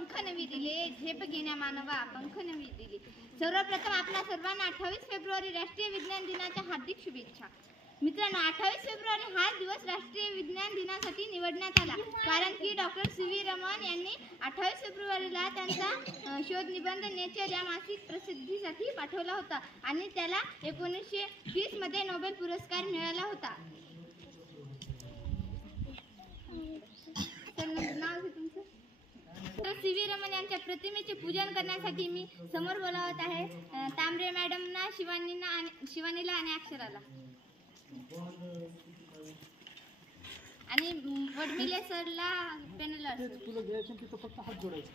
पंख नवी दिले, झेप घेण्या मानवा पंख नवी दिले. सर्वप्रथम आपल्या सर्वांना 28 फेब्रुवारी राष्ट्रीय विज्ञान दिनाच्या हार्दिक शुभेच्छा. मित्रांनो, 28 फेब्रुवारी हा दिवस राष्ट्रीय विज्ञान दिनासाठी निवडण्यात आला कारण की डॉक्टर सी.व्ही. रमन यांनी 28 फेब्रुवारीला त्यांचा शोध निबंध नेचर या मासिक प्रसिद्धीसाठी पाठवला होता आणि त्याला 1930 मध्ये नोबेल पुरस्कार मिळाला होता. नाव तुमचं? सी.व्ही. रमन यांच्या प्रतिमेचे पूजन करण्यासाठी मी समोर बोलावत आहे तांबरे मॅडमना, शिवानीला आणि अक्षराला आणि वडमिले सरला पेनला. तुला घ्यायचं तिथं फक्त हात जोडायचे.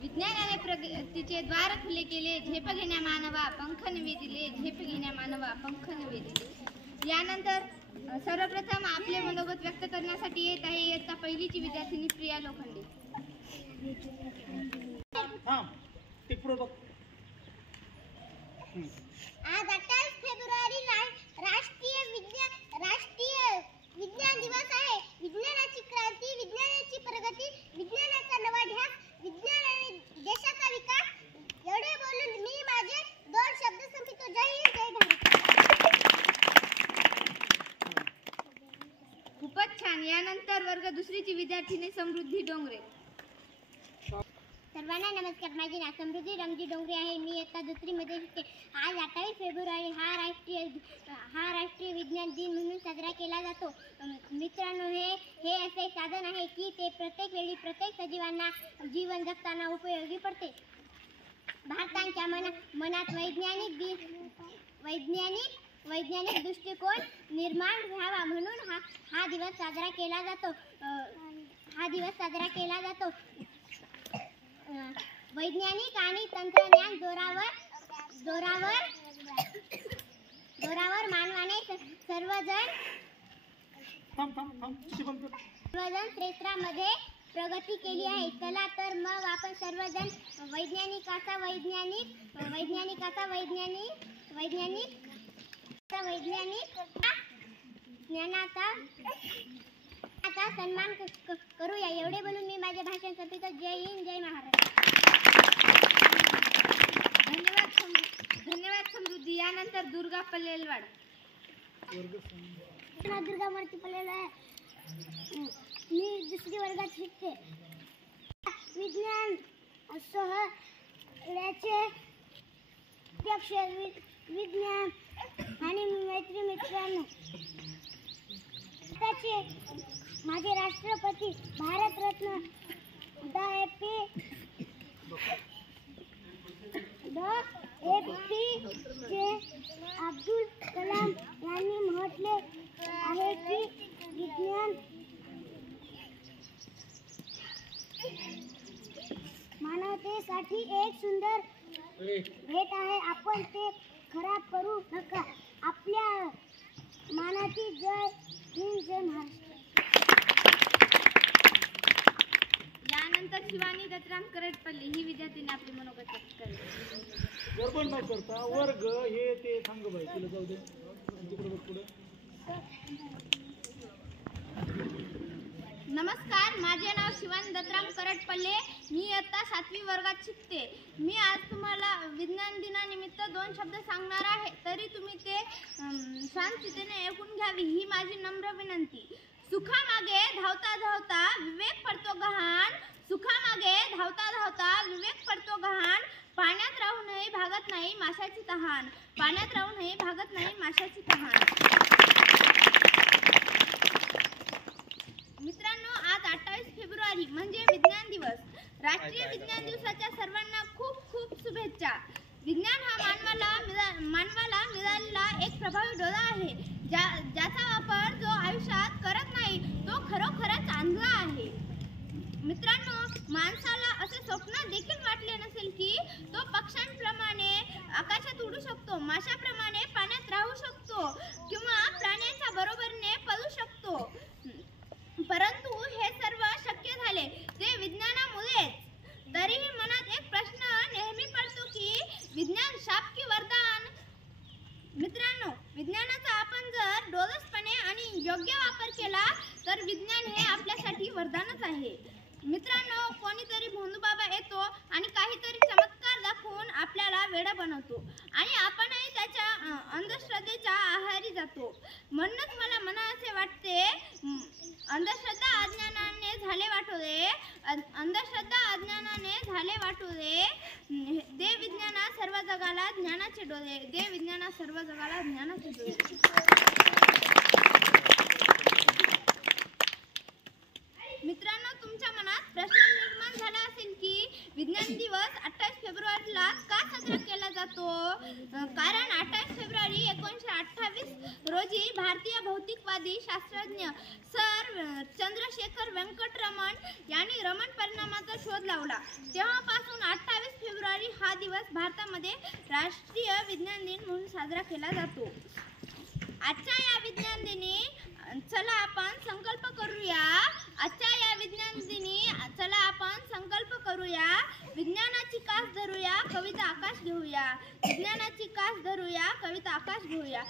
विज्ञानाने प्रगतीचे द्वार खुले केले, झेप घेण्या मानवा पंख नवे दिले, झेप घेण्या मानवा पंख नवे दिले. यानंतर सर्वप्रथम आपले मनोगत व्यक्त करण्यासाठी येत आहे इयत्ता पहिलीची विद्यार्थिनी प्रिया लोखंडे. आज 28 फेब्रुवारी राष्ट्रीय विज्ञान दिवस आहे. विज्ञानाची क्रांती, विज्ञानाची प्रगती, विज्ञानाचा नवा ध्यास, विज्ञान आणि देशाचा विकास एवढे बोलून मी माझे 2 शब्द संपवितो. जय हिंद, जय भारत. खूपच छान. यानंतर वर्ग दुसरीची विद्यार्थिनी समृद्धी डोंगरे. सर्वांना नमस्कार. माझे नाव समृद्धी रमजी डोंगरे आहे. मी इयत्ता दुसरीमध्ये शिकते. आज 28 फेब्रुवारी हा राष्ट्रीय विज्ञान दिन म्हणून साजरा केला जातो. मित्रांनो, हे असे साधन आहे की ते प्रत्येक वेळी प्रत्येक सजीवांना जीवन जगताना उपयोगी पडते. भारताच्या मनात वैज्ञानिक दृष्टिकोन निर्माण व्हावा म्हणून हा दिवस साजरा केला जातो. वैज्ञानिक आणि तंत्रज्ञान जोरावर मानवाने सर्वजण क्षेत्रामध्ये प्रगती केली आहे. चला तर मग आपण सर्वजण वैज्ञानिकाचा ज्ञानाचा सन्मान करूया. एवढे बोलून मी माझे भाषण संपवितो. जय हिंद, जय महाराष्ट्र. धन्यवाद समृद्धी. यानंतर दुर्गा पल्लेलवाड. दुर्गा मूर्ती पल्लेलवाड. मी दुसरी वर्गात शिकते. विज्ञान विज्ञान आणि मित्रांनो, माझे राष्ट्रपती भारतरत्न अब्दुल कलाम यांनी म्हटले आहे की विज्ञान मानवतेसाठी एक सुंदर भेट आहे. आपण ते खराब करू नका. आपल्या मानाची जय हिंद, जय महाराष्ट्र. यानंतर शिवानी दत्तराम करटपल्ली ही विद्यार्थिनी आपली मनोगत व्यक्त करेल. गडबड न करता वर्ग हे ते सांग बाई, तुला जाऊ दे तिकडे बघ पुढे. नमस्कार, माझे नाव शिवानी दत्तराम करटपल्ले. मी इयत्ता 7वी वर्गात शिकते. मी आज तुम्हाला विज्ञान दिनानिमित्त 2 शब्द सांगणार आहे. तरी तुम्ही ते शांततेने ऐकून घ्यावी ही माझी नम्र विनंती. सुखामागे धावता धावता विवेक पडतो गहाण. सुखामागे धावता धावता विवेक पडतो गहाण. पाण्यात राहूनही भागत नाही माशाची तहान. पाण्यात राहूनही भागत नाही माशाची तहान. मित्रांनो, आज 28 फेब्रुवारी म्हणजे विज्ञान दिवस. राष्ट्रीय विज्ञान दिवसाच्या सर्वांना खूप खूप शुभेच्छा. विज्ञान हा मानवाला मिळालेला एक प्रभावी डोळा आहे. ज्याचा वापर जो आयुष्यात करत नाही तो खरोखरच आंधळा आहे. मित्रांनो, माणसाला असे स्वप्न देखील वाटले नसेल की तो पक्ष्यांप्रमाणे आकाशात उडू शकतो, माशाप्रमाणे पाण्यात राहू शकतो किंवा प्राण्यांच्या बरोबरीने पळू शकतो. परंतु हे सर्व शक्य झाले ते विज्ञानामुळेच. तरीही मनात एक प्रश्न नेहमी पडतो की विज्ञान शाप की वरदान. मित्रांनो, विज्ञानाचा आपण जर डोळसपणे आणि योग्य वापर केला तर विज्ञान हे आपल्यासाठी वरदानच आहे. मित्रांनो, कोणीतरी भोंदूबाबा येतो आणि काहीतरी चमत्कार दाखवून आपल्याला वेडा बनवतो आणि आपणही त्याच्या अंधश्रद्धेच्या आहारी जातो. म्हणूनच मला मनाचे वाटते, अंधश्रद्धा अज्ञानाने झाले वाटोळे. अंधश्रद्धा अज्ञानाने झाले वाटोळे. दे विज्ञाना सर्व जगाला ज्ञानाचे डोळे. दे विज्ञाना सर्व जगाला ज्ञानाचे डोळे. मित्रांनो, तुमच्या मनात प्रश्न निर्माण झाला असेल की विज्ञान दिवस 28 फेब्रुवारीला का साजरा केला जातो. कारण 28 फेब्रुवारी 1928 रोजी भारतीय भौतिकवादी शास्त्रज्ञ सर चंद्रशेखर व्यंकटरमण यांनी रमण परिणामाचा शोध लावला. तेव्हापासून 28 फेब्रुवारी हा दिवस भारतामध्ये राष्ट्रीय विज्ञान दिन म्हणून साजरा केला जातो. आजच्या या विज्ञान दिनी चला आपण संकल्प करूया. आजच्या या विज्ञान दिनी चला आपण संकल्प करूया. विज्ञानाची कास धरूया, कविता आकाश घेऊया. विज्ञानाची कास धरूया, कविता आकाश घेऊया.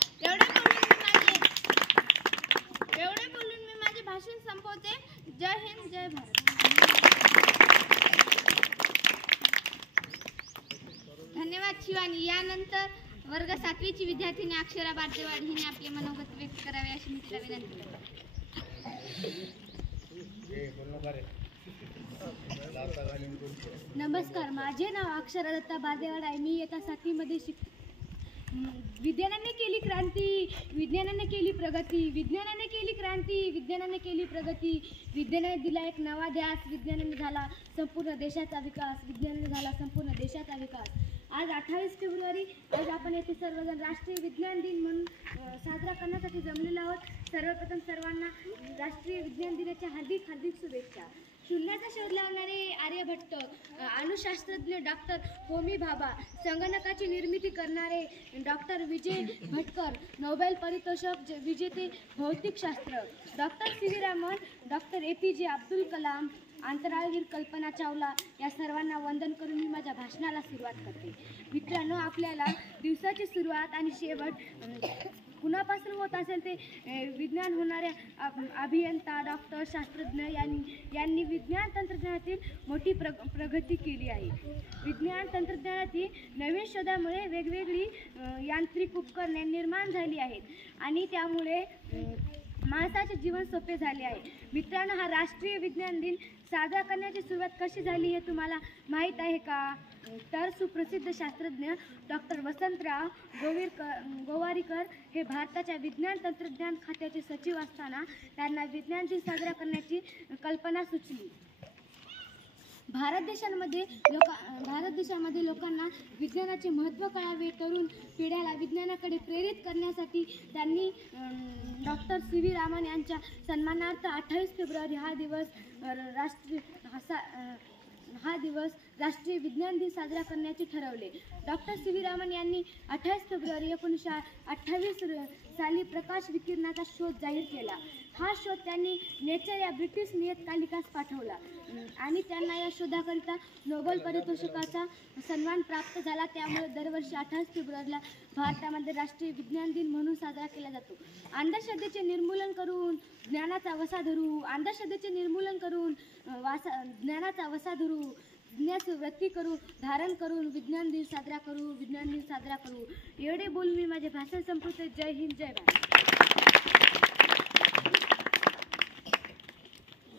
एवढे बोलून मी माझे भाषण संपवते. जय हिंद, जय भारत. धन्यवाद शिवानी. यानंतर वर्ग 7वीची विद्यार्थिनी अक्षरा बारदेवाड हिने आपले मनोगत व्यक्त करावे अशी मी तिला विनंती करते. नमस्कार, माझे नाव अक्षरा दत्ता बारदेवाड आहे. मी इयत्ता 7वीमध्ये शिकते. विज्ञानाने केली क्रांती, विज्ञानाने केली प्रगती. विज्ञानाने केली क्रांती, विज्ञानाने केली प्रगती. विज्ञानाने दिला एक नवा ध्यास. विज्ञानाने झाला संपूर्ण देशाचा विकास. विज्ञानाने झाला संपूर्ण देशाचा विकास. आज 28 फेब्रुवारी आज आपण येथे सर्वजण राष्ट्रीय विज्ञान दिन म्हणून साजरा करण्यासाठी जमलेलो आहोत. सर्वप्रथम सर्वांना राष्ट्रीय विज्ञान दिनाच्या हार्दिक हार्दिक शुभेच्छा. शून्याचा शोध लावणारे आर्यभट्ट, अणुशास्त्रज्ञ डॉक्टर होमी भाभा, संगणकाची निर्मिती करणारे डॉक्टर विजय भटकर, नोबेल पारितोषिक विजेते भौतिकशास्त्र doctor C V. Raman, doctor A P J. Abdul Kalam, अंतराळवीर कल्पना चावला या सर्वांना वंदन करून मी माझ्या भाषणाला सुरुवात करते. मित्रांनो, आपल्याला दिवसाची सुरुवात आणि शेवट कुणापासून होत असेल ते विज्ञान होणाऱ्या अभियंता, डॉक्टर, शास्त्रज्ञ यांनी विज्ञान तंत्रज्ञानातील मोठी प्रगती केली आहे. विज्ञान तंत्रज्ञानातील नवीन शोधामुळे वेगवेगळी यांत्रिक उपकरणे निर्माण झाली आहेत आणि त्यामुळे माणसाचे जीवन सोपे झाले आहे. मित्रांनो, हा राष्ट्रीय विज्ञान दिन साजरा करण्याची सुरुवात कशी झाली हे तुम्हाला माहीत आहे का? तर सुप्रसिद्ध शास्त्रज्ञ डॉक्टर वसंतराव गोवारीकर हे भारताच्या विज्ञान तंत्रज्ञान खात्याचे सचिव असताना त्यांना विज्ञान दिन साजरा करण्याची कल्पना सुचली. भारत देशामध्ये लोकांना विज्ञानाचे महत्त्व कळावे, तरुण पिढ्याला विज्ञानाकडे प्रेरित करण्यासाठी त्यांनी डॉक्टर सी.व्ही. रामन यांच्या सन्मानार्थ 28 फेब्रुवारी हा दिवस राष्ट्रीय विज्ञान दिन साजरा करण्याचे ठरवले. डॉक्टर सी व्ही रामन यांनी 28 फेब्रुवारी 1928 साली प्रकाश विकिरणाचा शोध जाहीर केला. हा शोध त्यांनी नेचर या ब्रिटिश नियतकालिकास पाठवला आणि त्यांना या शोधाकरिता नोबेल पारितोषिकाचा सन्मान प्राप्त झाला. त्यामुळे दरवर्षी 28 फेब्रुवारीला भारतामध्ये राष्ट्रीय विज्ञान दिन म्हणून साजरा केला जातो. अंधश्रद्धेचे निर्मूलन करून ज्ञानाचा वसा धरू, अंधश्रद्धेचे निर्मूलन करून ज्ञानाचा वसा धरू, ज्ञानाची वृत्ती करू, धारण करून विज्ञान दिन साजरा करू, विज्ञान दिन साजरा करू. एवढे बोलून मी माझे भाषण संपवते. जय हिंद, जय भारत.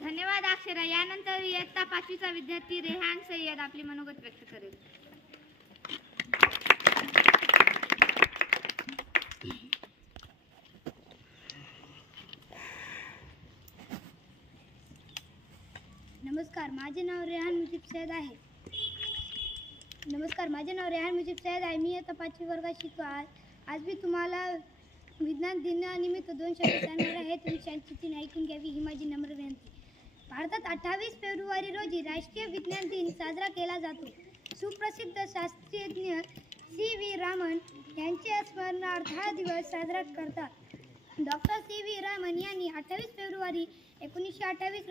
धन्यवाद अक्षरा. यानंतर इयत्ता 5वीचा विद्यार्थी रेहान सय्यद आपले मनोगत व्यक्त करेल. नमस्कार, माझे नाव रेहान मुजीब सैयद आहे. मी इयत्ता 5वी वर्गात शिकतो. आज मी तुम्हाला विज्ञान दिनानिमित्त 2 शब्द सांगणार आहे. तुम्ही शांततेने ऐकून घ्यावी ही माझी नम्र विनंती. भारतात 28 फेब्रुवारी रोजी राष्ट्रीय विज्ञान दिन साजरा केला जातो. सुप्रसिद्ध शास्त्रज्ञ सी व्ही रामन यांच्या स्मरणार्थ हा दिवस साजरा करतात. डॉक्टर सी व्ही रामन यांनी 28 फेब्रुवारी 1928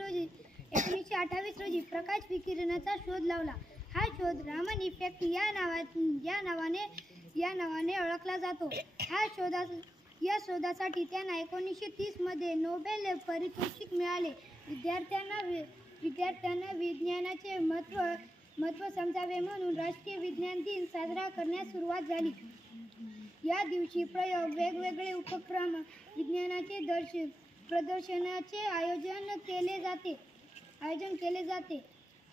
रोजी प्रकाश विकिरणाचा शोध लावला. हा शोध रामन इफेक्ट या नावाने ओळखला जातो. या शोधासाठी त्यांना 1930 मध्ये नोबेल पारितोषिक मिळाले. विद्यार्थ्यांना विज्ञानाचे महत्त्व समजावे म्हणून राष्ट्रीय विज्ञान दिन साजरा करण्यास सुरुवात झाली. या दिवशी प्रयोग, वेगवेगळे उपक्रम, विज्ञानाचे प्रदर्शनाचे आयोजन केले जाते.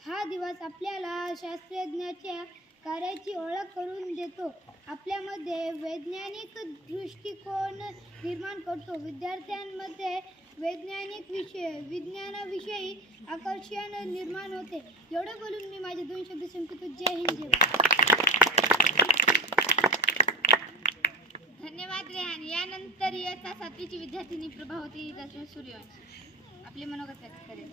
हा दिवस आपल्याला शास्त्रज्ञाच्या कार्याची ओळख करून देतो, आपल्यामध्ये वैज्ञानिक दृष्टिकोन निर्माण करतो, विद्यार्थ्यांमध्ये विज्ञानाविषयी आकर्षण निर्माण होते. एवढं बोलून मी माझे 2 शब्द संपवतो. जय हिंद, जय भारत. धन्यवाद रेहान. यानंतर इयत्ता 7वीची विद्यार्थिनी प्रभावती दशरथ सूर्यवंशी आपले मनोगत व्यक्त करेल.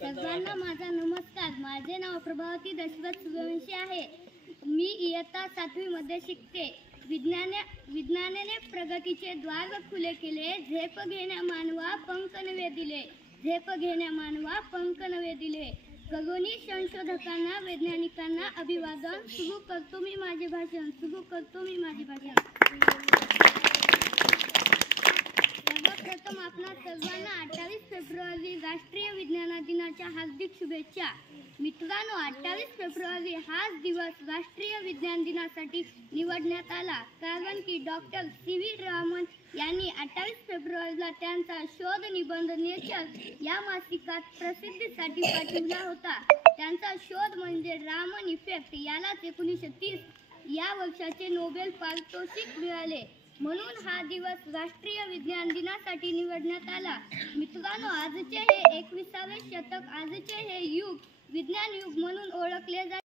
सर्वांना माझा नमस्कार. माझे नाव प्रभावती दशरथ सूर्यवंशी आहे. मी इयत्ता 7वी मध्ये शिकते. विज्ञानाने प्रगतीचे द्वार खुले केले. झेप घेण्या मानवा पंख नवे दिले. खगोनी संशोधकांना, वैज्ञानिकांना अभिवादन. सुरू करतो मी माझे भाषण. सर्वप्रथम आपणा सर्वांना 28 फेब्रुवारी राष्ट्रीय विज्ञान दिनाच्या हार्दिक शुभेच्छा. मित्रांनो, 28 फेब्रुवारी हाच दिवस राष्ट्रीय विज्ञान दिनासाठी निवडण्यात आला कारण की डॉक्टर सी व्ही रामन यांनी 28 फेब्रुवारीला त्यांचा शोध निबंध नेचर या मासिकात प्रसिद्धीसाठी पाठवला होता. त्यांचा शोध म्हणजे रामन इफेक्ट. यालाच 1930 या वर्षाचे नोबेल पारितोषिक मिळाले. म्हणून हा दिवस राष्ट्रीय विज्ञान दिनासाठी निवडण्यात आला. मित्रांनो, आजचे हे 21वे शतक, आजचे हे युग विज्ञान युग म्हणून ओळखले जाते.